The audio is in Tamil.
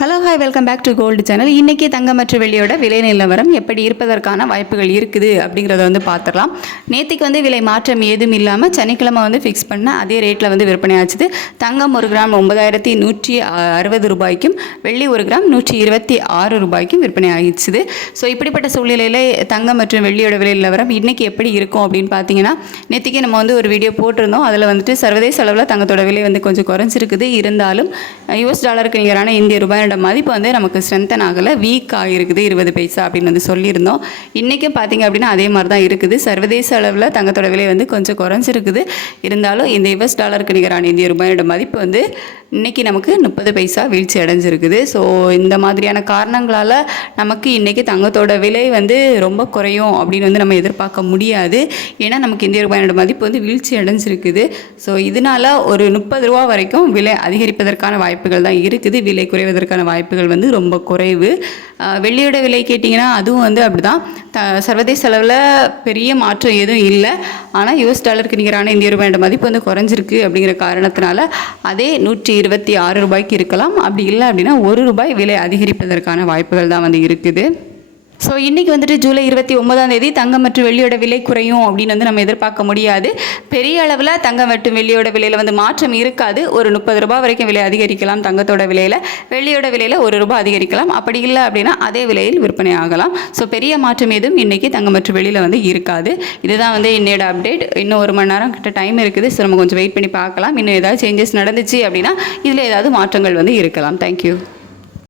Hello hi welcome back to gold channel. இன்றைக்கி தங்கம் மற்றும் வெள்ளியோட விலை நிலவரம் எப்படி இருப்பதற்கான வாய்ப்புகள் இருக்குது அப்படிங்கிறத பார்த்துடலாம். நேற்றுக்கு விலை மாற்றம் ஏதும் இல்லாமல் சனிக்கிழமை ஃபிக்ஸ் பண்ண அதே ரேட்டில் விற்பனை ஆச்சுது. தங்கம் 1 கிராம் 9160 ரூபாய்க்கும், வெள்ளி 1 கிராம் 126 ரூபாய்க்கும் விற்பனை ஆகிடுச்சுது. ஸோ இப்படிப்பட்ட சூழ்நிலையில் தங்கம் மற்றும் வெள்ளியோட விலை நிலவரம் இன்றைக்கி எப்படி இருக்கும் அப்படின்னு பார்த்தீங்கன்னா, நேற்றுக்கே நம்ம ஒரு வீடியோ போட்டிருந்தோம். அதில் சர்வதேச அளவில் தங்கத்தோட விலை கொஞ்சம் குறைஞ்சிருக்குது. இருந்தாலும் US டாலருக்கு நிகரான இந்திய ரூபாய் மதிப்பு நமக்கு ஸ்ட்ரென்தன் ஆகலை, வீக் ஆகிருக்குது 20 பைசா அப்படின்னு சொல்லியிருந்தோம். இன்றைக்கும் பார்த்திங்க அப்படின்னா அதே மாதிரி தான் இருக்குது. சர்வதேச அளவில் தங்கத்தோட விலை கொஞ்சம் குறைஞ்சிருக்குது. இருந்தாலும் இந்த US டாலருக்கு நிகரான இந்திய ரூபாயோட மதிப்பு இன்றைக்கி நமக்கு 30 பைசா வீழ்ச்சி அடைஞ்சிருக்குது. ஸோ இந்த மாதிரியான காரணங்களால் நமக்கு இன்றைக்கி தங்கத்தோட விலை ரொம்ப குறையும் அப்படின்னு நம்ம எதிர்பார்க்க முடியாது. ஏன்னா நமக்கு இந்திய ரூபாயோட மதிப்பு வீழ்ச்சி அடைஞ்சிருக்குது. ஸோ இதனால் ஒரு 30 ரூபா வரைக்கும் விலை அதிகரிப்பதற்கான வாய்ப்புகள் தான் இருக்குது. விலை குறைவதற்கான வாய்ப்புகள் ரொம்ப குறைவு. வெள்ளியோட விலை கேட்டிங்கன்னா அதுவும் அப்படி தான். சர்வதேச அளவில் பெரிய மாற்றம் எதுவும் இல்லை. ஆனால் US டாலருக்கு நிகரான இந்திய ரூபாயோட மதிப்பு குறைஞ்சிருக்கு அப்படிங்கிற காரணத்தினால அதே 126 ரூபாய்க்கு இருக்கலாம். அப்படி இல்லை அப்படின்னா 1 ரூபாய் விலை அதிகரிப்பதற்கான வாய்ப்புகள் தான் இருக்குது. ஸோ இன்றைக்கி ஜூலை 29ஆம் தேதி தங்கம் மற்றும் வெள்ளியோட விலை குறையும் அப்படின்னு நம்ம எதிர்பார்க்க முடியாது. பெரிய அளவில் தங்கம் மற்றும் வெள்ளியோட விலையில் மாற்றம் இருக்காது. ஒரு 30 ரூபாய் வரைக்கும் விலை அதிகரிக்கலாம் தங்கத்தோட விலையில். வெள்ளியோட விலையில் 1 ரூபாய் அதிகரிக்கலாம். அப்படி இல்லை அப்படின்னா அதே விலையில் விற்பனை ஆகலாம். ஸோ பெரிய மாற்றம் எதுவும் இன்றைக்கி தங்கம் மற்றும் வெள்ளியில் இருக்காது. இதுதான் என்னோட அப்டேட். இன்னும் 1 மணி நேரம் கிட்ட டைம் இருக்குது. ஸோ நம்ம கொஞ்சம் வெயிட் பண்ணி பார்க்கலாம். இன்னும் ஏதாவது சேஞ்சஸ் நடந்துச்சு அப்படின்னா இதில் ஏதாவது மாற்றங்கள் இருக்கலாம். தேங்க்யூ.